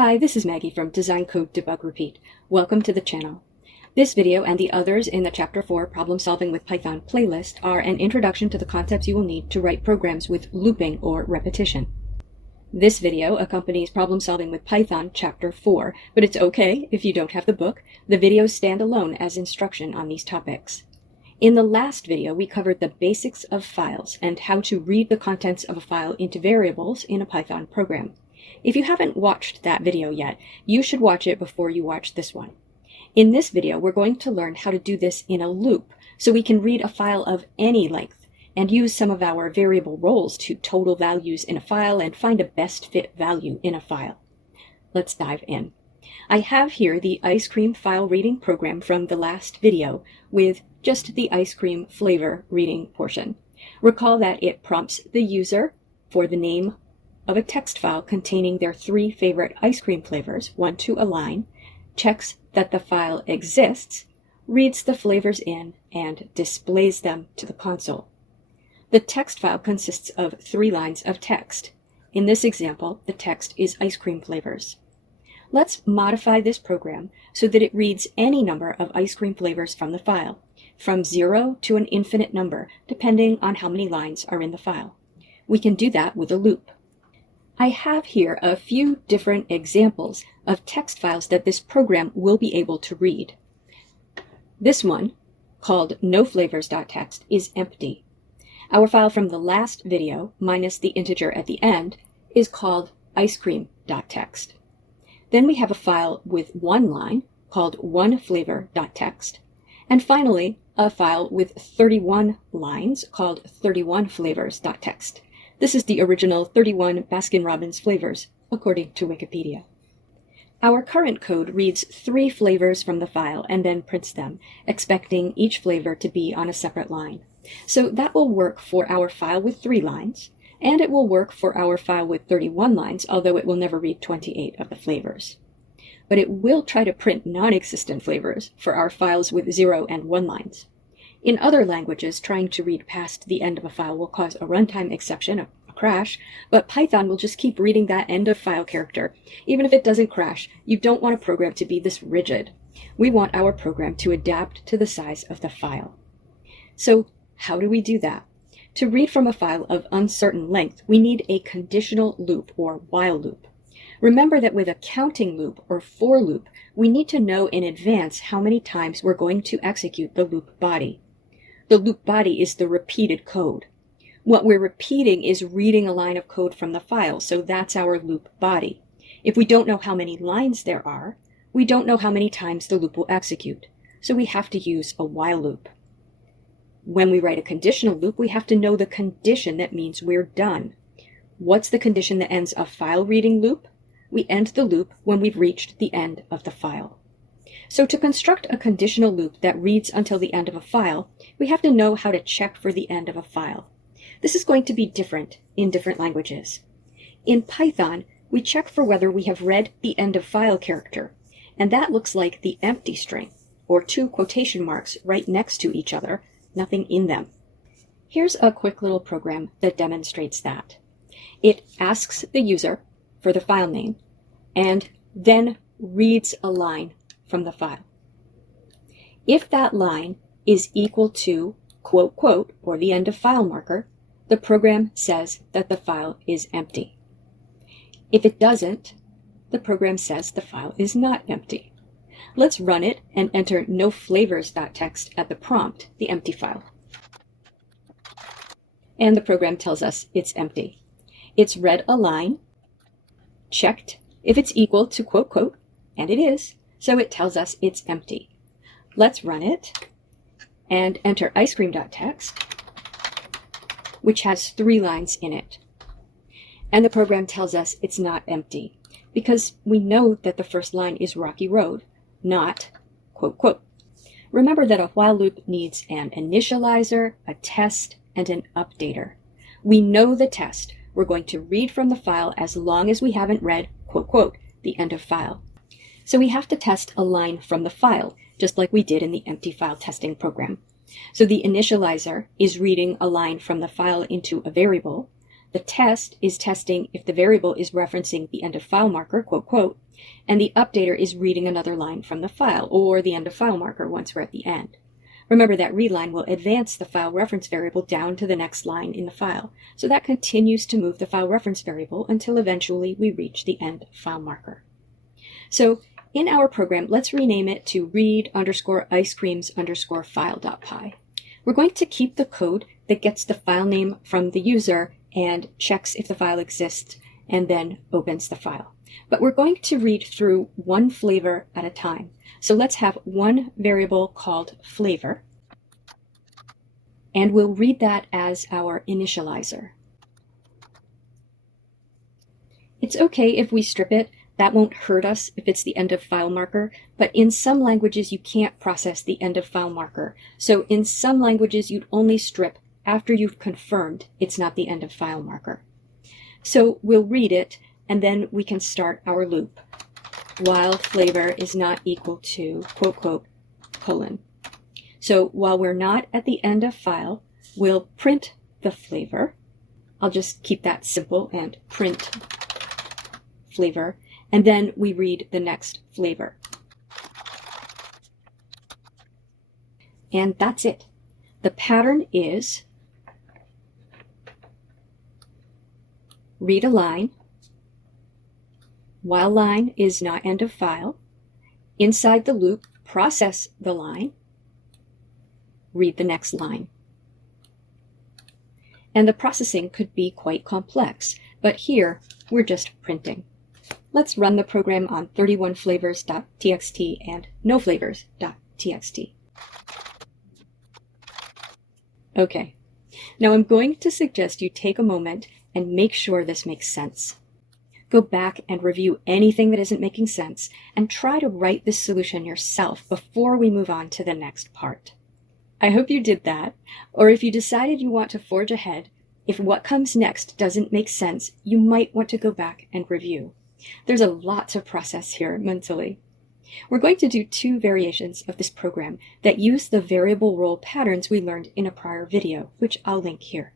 Hi, this is Maggie from Design Code Debug Repeat. Welcome to the channel. This video and the others in the Chapter 4 Problem Solving with Python playlist are an introduction to the concepts you will need to write programs with looping or repetition. This video accompanies Problem Solving with Python Chapter 4, but it's okay if you don't have the book. The videos stand alone as instruction on these topics. In the last video, we covered the basics of files and how to read the contents of a file into variables in a Python program. If you haven't watched that video yet, you should watch it before you watch this one. In this video, we're going to learn how to do this in a loop, so we can read a file of any length and use some of our variable roles to total values in a file and find a best fit value in a file. Let's dive in. I have here the ice cream file reading program from the last video with just the ice cream flavor reading portion. Recall that it prompts the user for the name of a text file containing their 3 favorite ice cream flavors, 1 to a line, checks that the file exists, reads the flavors in, and displays them to the console. The text file consists of 3 lines of text. In this example, the text is ice cream flavors. Let's modify this program so that it reads any number of ice cream flavors from the file, from 0 to an infinite number, depending on how many lines are in the file. We can do that with a loop. I have here a few different examples of text files that this program will be able to read. This one, called noflavors.txt, is empty. Our file from the last video, minus the integer at the end, is called icecream.txt. Then we have a file with 1 line, called oneflavor.txt. And finally, a file with 31 lines, called 31flavors.txt. This is the original 31 Baskin-Robbins flavors, according to Wikipedia. Our current code reads 3 flavors from the file and then prints them, expecting each flavor to be on a separate line. So that will work for our file with 3 lines, and it will work for our file with 31 lines, although it will never read 28 of the flavors. But it will try to print non-existent flavors for our files with 0 and 1 lines. In other languages, trying to read past the end of a file will cause a runtime exception, a crash, but Python will just keep reading that end of file character. Even if it doesn't crash, you don't want a program to be this rigid. We want our program to adapt to the size of the file. So how do we do that? To read from a file of uncertain length, we need a conditional loop or while loop. Remember that with a counting loop or for loop, we need to know in advance how many times we're going to execute the loop body. The loop body is the repeated code. What we're repeating is reading a line of code from the file, so that's our loop body. If we don't know how many lines there are, we don't know how many times the loop will execute, so we have to use a while loop. When we write a conditional loop, we have to know the condition that means we're done. What's the condition that ends a file reading loop? We end the loop when we've reached the end of the file. So to construct a conditional loop that reads until the end of a file, we have to know how to check for the end of a file. This is going to be different in different languages. In Python, we check for whether we have read the end of file character, and that looks like the empty string, or 2 quotation marks right next to each other, nothing in them. Here's a quick little program that demonstrates that. It asks the user for the file name, and then reads a line from the file. If that line is equal to quote quote or the end of file marker, the program says that the file is empty. If it doesn't, the program says the file is not empty. Let's run it and enter noflavors.txt at the prompt, the empty file. And the program tells us it's empty. It's read a line, checked if it's equal to quote quote, and it is, so it tells us it's empty. Let's run it and enter icecream.txt, which has 3 lines in it. And the program tells us it's not empty, because we know that the first line is Rocky Road, not quote quote. Remember that a while loop needs an initializer, a test, and an updater. We know the test. We're going to read from the file as long as we haven't read quote quote, the end of file. So we have to test a line from the file, just like we did in the empty file testing program. So the initializer is reading a line from the file into a variable. The test is testing if the variable is referencing the end of file marker, quote, quote, and the updater is reading another line from the file, or the end of file marker once we're at the end. Remember that read line will advance the file reference variable down to the next line in the file, so that continues to move the file reference variable until eventually we reach the end file marker. So in our program, let's rename it to read_icecreams_file.py. We're going to keep the code that gets the file name from the user and checks if the file exists and then opens the file. But we're going to read through one flavor at a time. So let's have one variable called flavor, and we'll read that as our initializer. It's okay if we strip it. That won't hurt us if it's the end of file marker, but in some languages you can't process the end of file marker. So in some languages you'd only strip after you've confirmed it's not the end of file marker. So we'll read it, and then we can start our loop. While flavor is not equal to, quote, quote, colon. So while we're not at the end of file, we'll print the flavor. I'll just keep that simple and print flavor. And then we read the next flavor. And that's it. The pattern is read a line, while line is not end of file, inside the loop, process the line, read the next line. And the processing could be quite complex, but here we're just printing. Let's run the program on 31flavors.txt and noflavors.txt. Okay, now I'm going to suggest you take a moment and make sure this makes sense. Go back and review anything that isn't making sense and try to write this solution yourself before we move on to the next part. I hope you did that, or if you decided you want to forge ahead, if what comes next doesn't make sense, you might want to go back and review. There's a lot to process here mentally. We're going to do two variations of this program that use the variable role patterns we learned in a prior video, which I'll link here.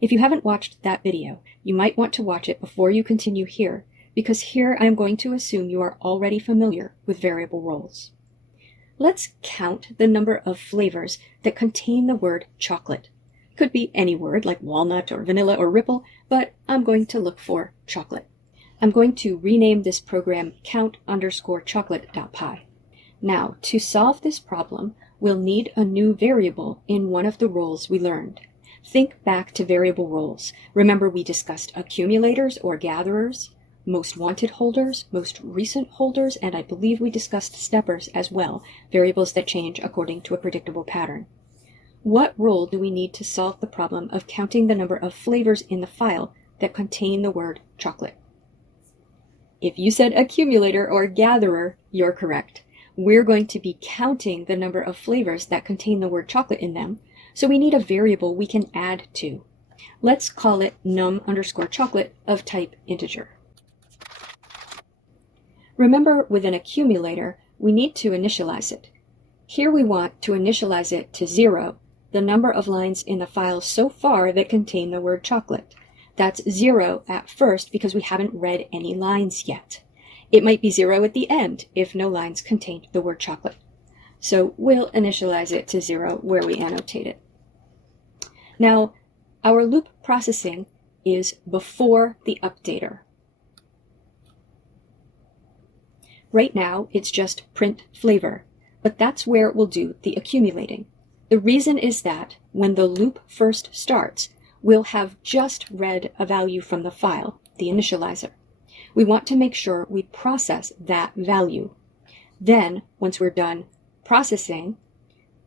If you haven't watched that video, you might want to watch it before you continue here, because here I'm going to assume you are already familiar with variable roles. Let's count the number of flavors that contain the word chocolate. It could be any word like walnut or vanilla or ripple, but I'm going to look for chocolate. I'm going to rename this program count_chocolate.py. Now, to solve this problem, we'll need a new variable in one of the roles we learned. Think back to variable roles. Remember we discussed accumulators or gatherers, most wanted holders, most recent holders, and I believe we discussed steppers as well, variables that change according to a predictable pattern. What role do we need to solve the problem of counting the number of flavors in the file that contain the word chocolate? If you said accumulator or gatherer, you're correct. We're going to be counting the number of flavors that contain the word chocolate in them, so we need a variable we can add to. Let's call it num_chocolate of type integer. Remember, with an accumulator, we need to initialize it. Here we want to initialize it to 0, the number of lines in the file so far that contain the word chocolate. That's 0 at first because we haven't read any lines yet. It might be 0 at the end if no lines contained the word chocolate. So we'll initialize it to 0 where we annotate it. Now, our loop processing is before the updater. Right now, it's just print flavor, but that's where we'll do the accumulating. The reason is that when the loop first starts, we'll have just read a value from the file, the initializer. We want to make sure we process that value. Then, once we're done processing,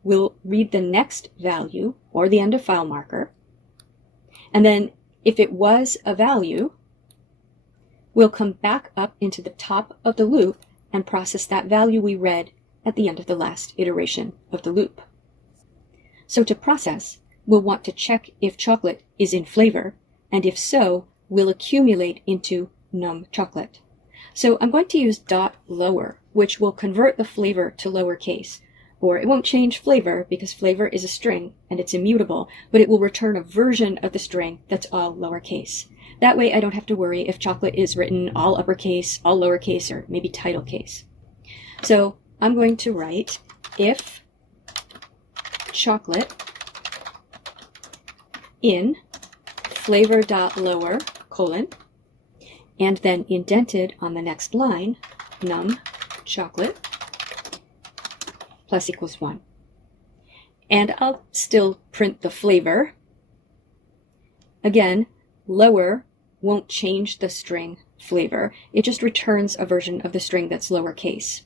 we'll read the next value, or the end of file marker. And then, if it was a value, we'll come back up into the top of the loop and process that value we read at the end of the last iteration of the loop. So to process, we'll want to check if chocolate is in flavor, and if so, we'll accumulate into num chocolate. So I'm going to use .lower, which will convert the flavor to lowercase. Or it won't change flavor because flavor is a string and it's immutable, but it will return a version of the string that's all lowercase. That way I don't have to worry if chocolate is written all uppercase, all lowercase, or maybe title case. So I'm going to write if chocolate in flavor.lower, colon, and then indented on the next line, num chocolate plus equals 1. And I'll still print the flavor. Again, lower won't change the string flavor. It just returns a version of the string that's lowercase.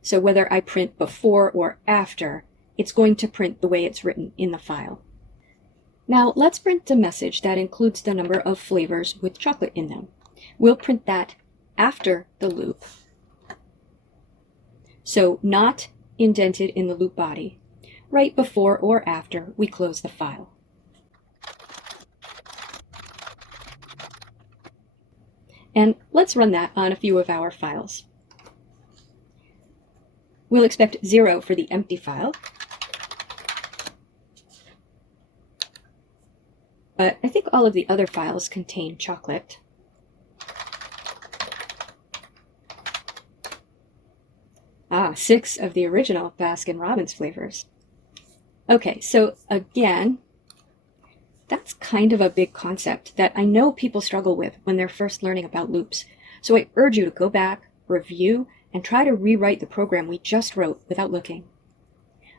So whether I print before or after, it's going to print the way it's written in the file. Now let's print a message that includes the number of flavors with chocolate in them. We'll print that after the loop. So not indented in the loop body, right before or after we close the file. And let's run that on a few of our files. We'll expect 0 for the empty file. But I think all of the other files contain chocolate. Ah, 6 of the original Baskin-Robbins flavors. Okay, so again, that's kind of a big concept that I know people struggle with when they're first learning about loops. So I urge you to go back, review, and try to rewrite the program we just wrote without looking.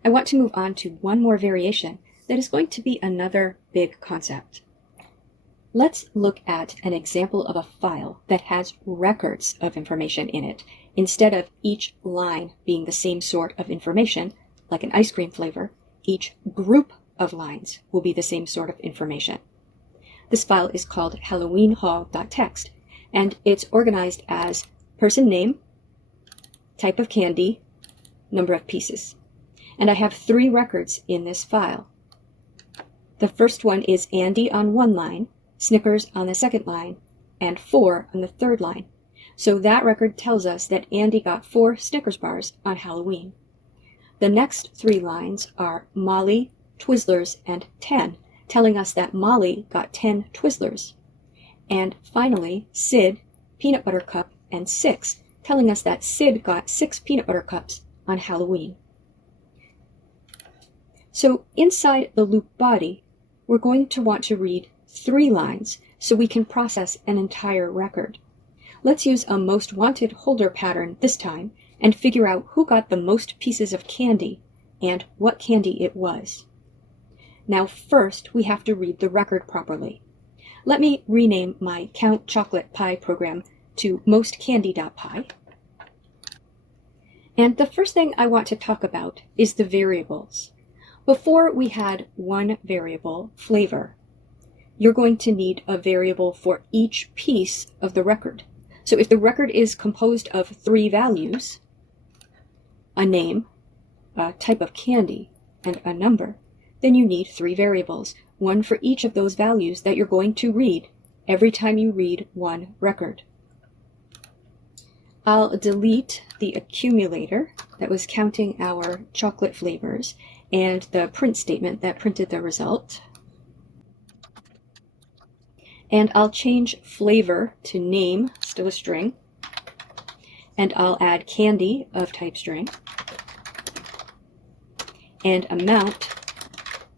I want to move on to one more variation that is going to be another big concept. Let's look at an example of a file that has records of information in it, instead of each line being the same sort of information, like an ice cream flavor. Each group of lines will be the same sort of information. This file is called halloweenhaul.txt, and it's organized as person name, type of candy, number of pieces. And I have 3 records in this file. The first one is Andy on one line, Snickers on the second line, and 4 on the third line. So that record tells us that Andy got 4 Snickers bars on Halloween. The next 3 lines are Molly, Twizzlers, and 10, telling us that Molly got 10 Twizzlers. And finally, Sid, Peanut Butter Cup, and 6, telling us that Sid got 6 peanut butter cups on Halloween. So inside the loop body, we're going to want to read 3 lines so we can process an entire record. Let's use a most wanted holder pattern this time and figure out who got the most pieces of candy and what candy it was. Now first, we have to read the record properly. Let me rename my Count Chocolate Pie program to mostcandy.py. And the first thing I want to talk about is the variables. Before we had one variable, flavor. You're going to need a variable for each piece of the record. So if the record is composed of 3 values, a name, a type of candy, and a number, then you need 3 variables, one for each of those values that you're going to read every time you read one record. I'll delete the accumulator that was counting our chocolate flavors and the print statement that printed the result. And I'll change flavor to name, still a string, and I'll add candy of type string, and amount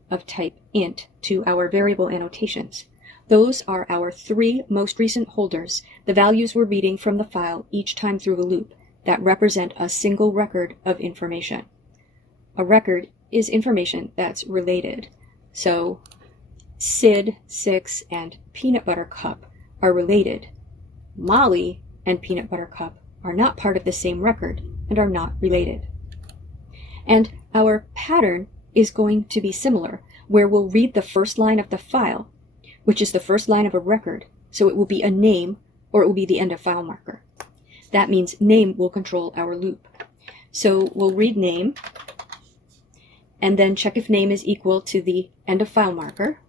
of type int to our variable annotations. Those are our 3 most recent holders, the values we're reading from the file each time through the loop, that represent a single record of information. A record is information that's related. So Sid, 6, and Peanut Butter Cup are related. Molly and Peanut Butter Cup are not part of the same record and are not related. And our pattern is going to be similar, where we'll read the first line of the file, which is the first line of a record, so it will be a name or it will be the end of file marker. That means name will control our loop. So we'll read name, and then check if name is equal to the end of file marker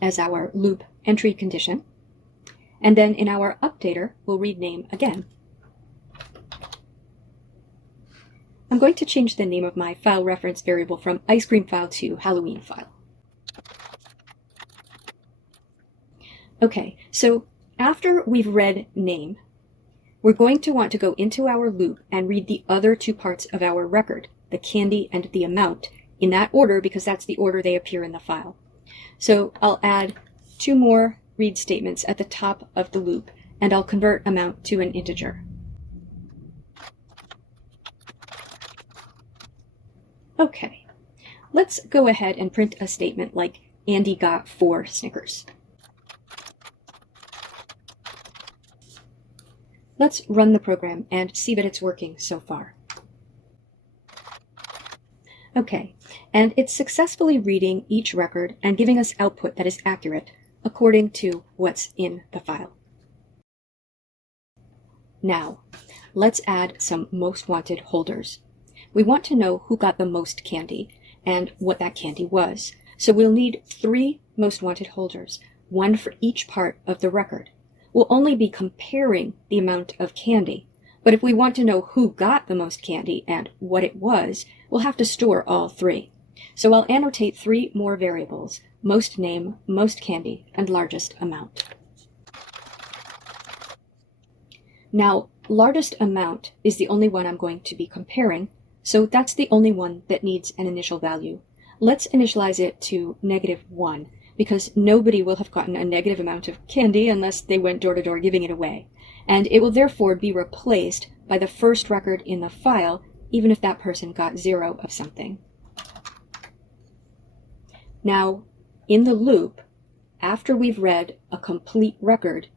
as our loop entry condition. And then in our updater, we'll read name again. I'm going to change the name of my file reference variable from ice cream file to Halloween file. Okay, so after we've read name, we're going to want to go into our loop and read the other two parts of our record, the candy and the amount, in that order because that's the order they appear in the file. So I'll add two more read statements at the top of the loop, and I'll convert amount to an integer. Okay, let's go ahead and print a statement like Andy got 4 Snickers. Let's run the program and see that it's working so far. Okay, and it's successfully reading each record and giving us output that is accurate according to what's in the file. Now, let's add some most wanted holders. We want to know who got the most candy and what that candy was. So we'll need 3 most wanted holders, 1 for each part of the record. We'll only be comparing the amount of candy, but if we want to know who got the most candy and what it was, we'll have to store all 3. So I'll annotate 3 more variables: most name, most candy, and largest amount. Now, largest amount is the only one I'm going to be comparing, so that's the only one that needs an initial value. Let's initialize it to -1, because nobody will have gotten a negative amount of candy unless they went door to door giving it away. And it will therefore be replaced by the first record in the file, even if that person got 0 of something. Now, in the loop, after we've read a complete record,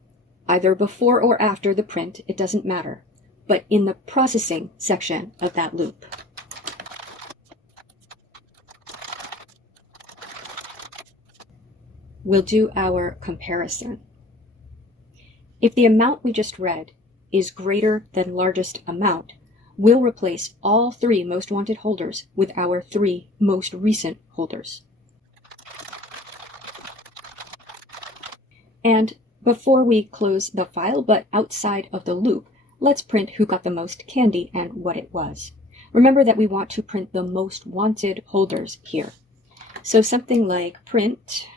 either before or after the print, it doesn't matter, but in the processing section of that loop, we'll do our comparison. If the amount we just read is greater than largest amount, we'll replace all 3 most wanted holders with our 3 most recent holders. And before we close the file, but outside of the loop, let's print who got the most candy and what it was. Remember that we want to print the most wanted holders here. So something like print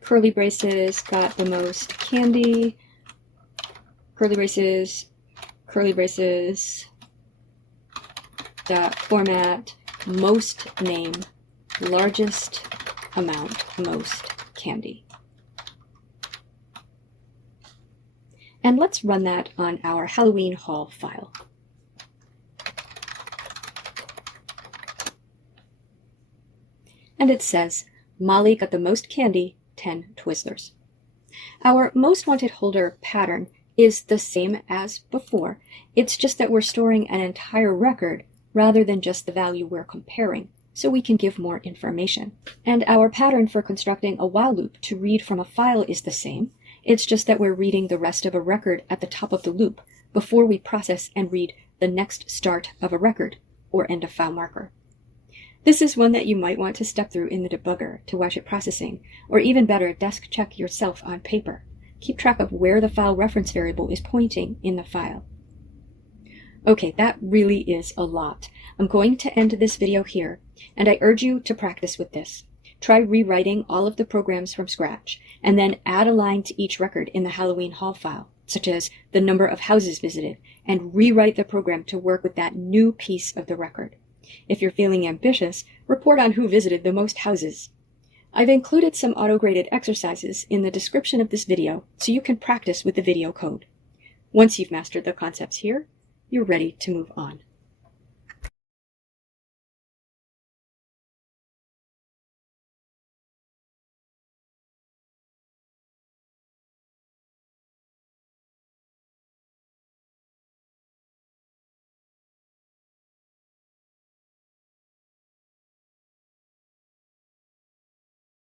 curly braces got the most candy, curly braces, dot format, most name, largest amount, most candy. And let's run that on our Halloween haul file. And it says, Molly got the most candy, 10 Twizzlers. Our most wanted holder pattern is the same as before. It's just that we're storing an entire record rather than just the value we're comparing, so we can give more information. And our pattern for constructing a while loop to read from a file is the same. It's just that we're reading the rest of a record at the top of the loop before we process and read the next start of a record, or end of file marker. This is one that you might want to step through in the debugger to watch it processing, or even better, desk check yourself on paper. Keep track of where the file reference variable is pointing in the file. Okay, that really is a lot. I'm going to end this video here, and I urge you to practice with this. Try rewriting all of the programs from scratch, and then add a line to each record in the Halloween haul file, such as the number of houses visited, and rewrite the program to work with that new piece of the record. If you're feeling ambitious, report on who visited the most houses. I've included some auto-graded exercises in the description of this video so you can practice with the video code. Once you've mastered the concepts here, you're ready to move on.